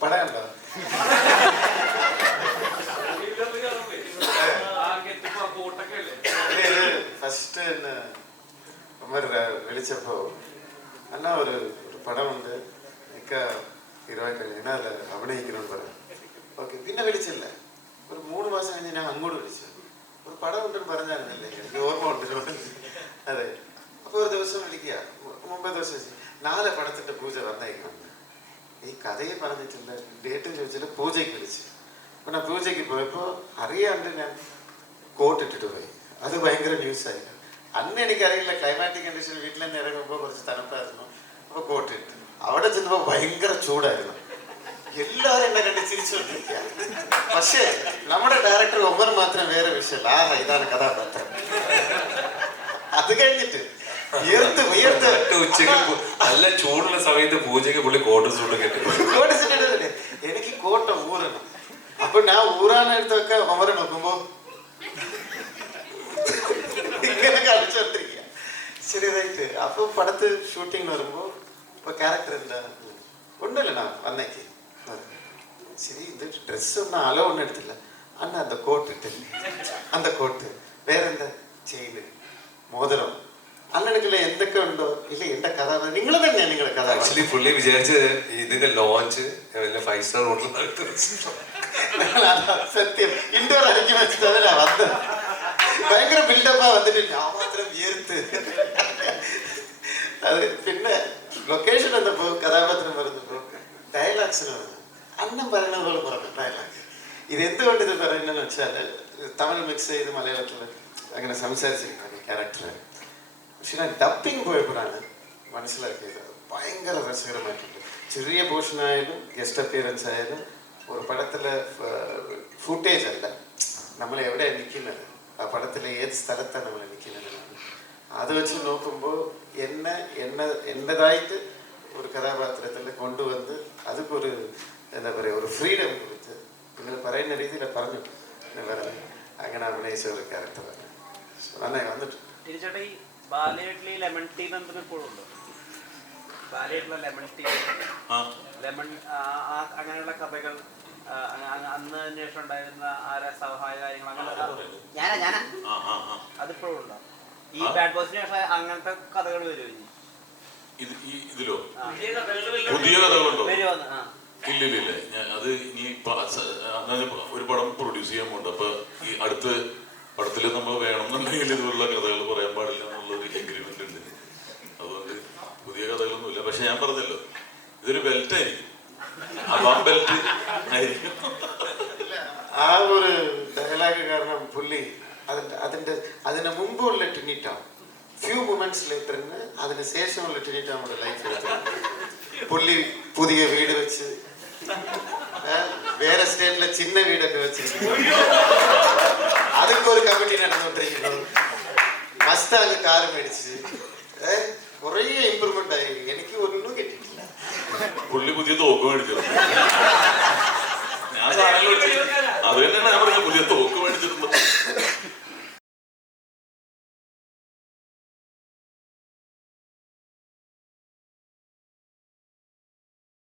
പടം കണ്ടോ? ഫസ്റ്റ് എന്നെ വിളിച്ചപ്പോ അണ്ണാ ഒരു പടമുണ്ട് എനിക്ക് ഹീറോയിക്കല്ലേ അതിൽ അഭിനയിക്കണമെന്ന് പറയാം. ഓക്കെ, പിന്നെ വിളിച്ചില്ല. ഒരു 3 മാസം കഴിഞ്ഞ് ഞാൻ അങ്ങോട്ട് വിളിച്ചു. ഒരു പടം ഉണ്ടെന്ന് പറഞ്ഞായിരുന്നല്ലേ, എനിക്ക് ഓർമ്മ ഉണ്ടല്ലോ. അതെ, അപ്പോൾ ഒരു ദിവസം വിളിക്കുക, മുമ്പേ ദിവസം 4 പടത്തിന്റെ പൂജ വന്നേക്കണം. ഈ കഥയെ പറഞ്ഞിട്ടില്ല, ഡേറ്റ് ചോദിച്ചില്ല, പൂജയ്ക്ക് വിളിച്ചു. അപ്പം ഞാൻ പൂജയ്ക്ക് പോയപ്പോൾ അറിയാണ്ട് ഞാൻ കോട്ട് ഇട്ടിട്ട് പോയി. അത് ഭയങ്കര ന്യൂസായി. അന്ന് എനിക്കറിയില്ല, ക്ലൈമാറ്റിക് കണ്ടീഷൻ വീട്ടിൽ നിന്ന് ഇറങ്ങുമ്പോൾ കുറച്ച് തണുപ്പായിരുന്നു. അപ്പോൾ കോട്ട് ഇട്ടു. അവിടെ ചെന്നപ്പോൾ ഭയങ്കര ചൂടായിരുന്നു. എല്ലാവരും എന്നെ കണ്ട് ചിരിച്ചുകൊണ്ടിരിക്കുക. പക്ഷേ നമ്മുടെ ഡയറക്ടർ ഒമർ മാത്രം വേറെ വിഷയമല്ല. ഇതാണ് കഥാപാത്രം. അത് കഴിഞ്ഞിട്ട് നല്ല ചൂടുള്ള സമയത്ത് പൂജയ്ക്ക് പുള്ളി കോട്ട് സൂട്ട് എനിക്ക് കോട്ട ഊറണം. അപ്പൊ ഞാൻ ഊറാനെടുത്തൊക്കെ ഒമർ നോക്കുമ്പോ ഇങ്ങനെ കളിച്ചോണ്ടിരിക്കുക. ശരിയായിട്ട് അപ്പൊ പടത്ത് ഷൂട്ടിങ് വരുമ്പോ ഇപ്പൊ ക്യാരക്ടർ എന്താ ഒന്നുമില്ല, ഞാൻ വന്നേക്ക് ശരി. ഇത് ഡ്രസ് ഒന്നും അലോ ഒന്നും എടുത്തില്ല. അന്ന அந்த கோட் ഇട്ടില്ല, அந்த കോട്ട് വേറെന്താ ചെയിന് മോതിരം അന്നെനിക്കില്ല എന്തൊക്കെ ഉണ്ടോ ഇല്ല. എന്റെ കഥ നിങ്ങൾ തന്നെയാണ് നിങ്ങളുടെ കഥ. ആക്ച്വലി പുള്ളി വിചാരിച്ചത് ഇതിന്റെ ലോഞ്ച് 5 സ്റ്റാർ ഹോട്ടൽ സത്യം ഇൻഡോർ അരക്കി വെച്ചിട്ട് അതല്ല വന്നത്. ഭയങ്കര ബിൽഡപ്പാ വന്നിട്ട് ഞാൻ മാത്രം വിയർത്ത്. അത് പിന്നെ ലൊക്കേഷൻ വന്നപ്പോ കഥാപാത്രം പറഞ്ഞപ്പോ ഡയലോഗ്സിന് വന്നു. അന്നം പറയുന്ന പോലെ പറഞ്ഞു ഡയലോഗ്. ഇതെന്തുകൊണ്ട് ഇത് പറയുന്നതെന്ന് വെച്ചാൽ തമിഴ് മിക്സ് ചെയ്ത് മലയാളത്തിൽ അങ്ങനെ സംസാരിച്ചിരിക്കുന്നു ക്യാരക്ടർ. പക്ഷെ ഞാൻ ഡബിങ് പോയപ്പോഴാണ് മനസ്സിലാക്കിയത് ഭയങ്കര രസകരമായിട്ടുണ്ട്. ചെറിയ പോർഷനായാലും ഗസ്റ്റ് അപ്പിയറൻസ് ആയാലും ഒരു പടത്തിലെ ഫുട്ടേജ് അല്ല, നമ്മൾ എവിടെയാണ് നിൽക്കുന്നത്, ആ പടത്തിലെ ഏത് സ്ഥലത്താണ് നമ്മൾ നിൽക്കുന്നത്. അത് വെച്ച് നോക്കുമ്പോൾ എൻ്റെതായിട്ട് ഒരു കഥാപാത്രത്തിൽ കൊണ്ടുവന്ന് അതൊക്കെ എന്താ പറയുക ഒരു ഫ്രീഡം കൊടുത്ത് നിങ്ങൾ പറയുന്ന രീതിയിൽ പറഞ്ഞു അങ്ങനെ അഭിനയിച്ച ഒരു ക്യാരക്ടറാണ്. നന്നായി വന്നിട്ടുണ്ട്. ബാലേട്ടിലെ ലെമൺ ടീ ബന്ധം ഇപ്പോഴുണ്ട്. ബാലേട്ടിലെ ലെമൺ ടീ, ലെമൺ അങ്ങനെയുള്ള കഥകൾ അന്ന് ശേഷം ഉണ്ടായിരുന്ന ആരെ സഹായ കാര്യങ്ങൾ അങ്ങനെ അതിപ്പോഴും ഉണ്ടോ? ഈ ബാഡ് ബോസിന് ശേഷം അങ്ങനത്തെ കഥകൾ വരുമോ? ഇതിലോ പുതിയ കഥകളുണ്ടോ? വരുമോ? ഇല്ലില്ല. അത് ഇനി ഒരു പടം പ്രൊഡ്യൂസ് ചെയ്യാൻ പോകുന്നുണ്ട്. അപ്പൊ ഈ അടുത്ത പടത്തിൽ നമ്മൾ വേണമെന്നുണ്ടെങ്കിൽ ഇതുപോലുള്ള കഥകൾ പറയാൻ പാടില്ല എന്നുള്ളൊരു എഗ്രിമെന്റ് ഉണ്ട്. അതുകൊണ്ട് പുതിയ കഥകളൊന്നുമില്ല. പക്ഷെ ഞാൻ പറഞ്ഞല്ലോ, ഇതൊരു ബെൽറ്റ് ആയിരിക്കും. അപ്പൊ ആ ബെൽറ്റ് ആയിരിക്കും. ആ ഒരു ഡയലോഗ് കാരണം പുള്ളി അതിന് മുമ്പുള്ള ടിനിറ്റാവും ഫ്യൂ മൊമെന്റ്സ് ലേറ്ററിന് അതിന് ശേഷമുള്ള ടിനിറ്റാവുടെ ലൈഫ് എടുത്തു. പുള്ളി പുതിയ വീട് വെച്ച് വേറെ സ്റ്റേറ്റിലെ ചിന്ന വീടൊക്കെ വെച്ചിരിക്കുന്നു. അതൊക്കെ ഒരു കമ്മിറ്റി നടന്നുകൊണ്ടിരിക്കുന്നു. മസ്താങ് കാർ മേടിച്ച് കുറേ ഇമ്പ്രൂവ്മെന്റ് ആയി. എനിക്ക് ഒന്നും കിട്ടിയിട്ടില്ല. പുള്ളി പുതിയ തോക്ക് മേടിച്ചു.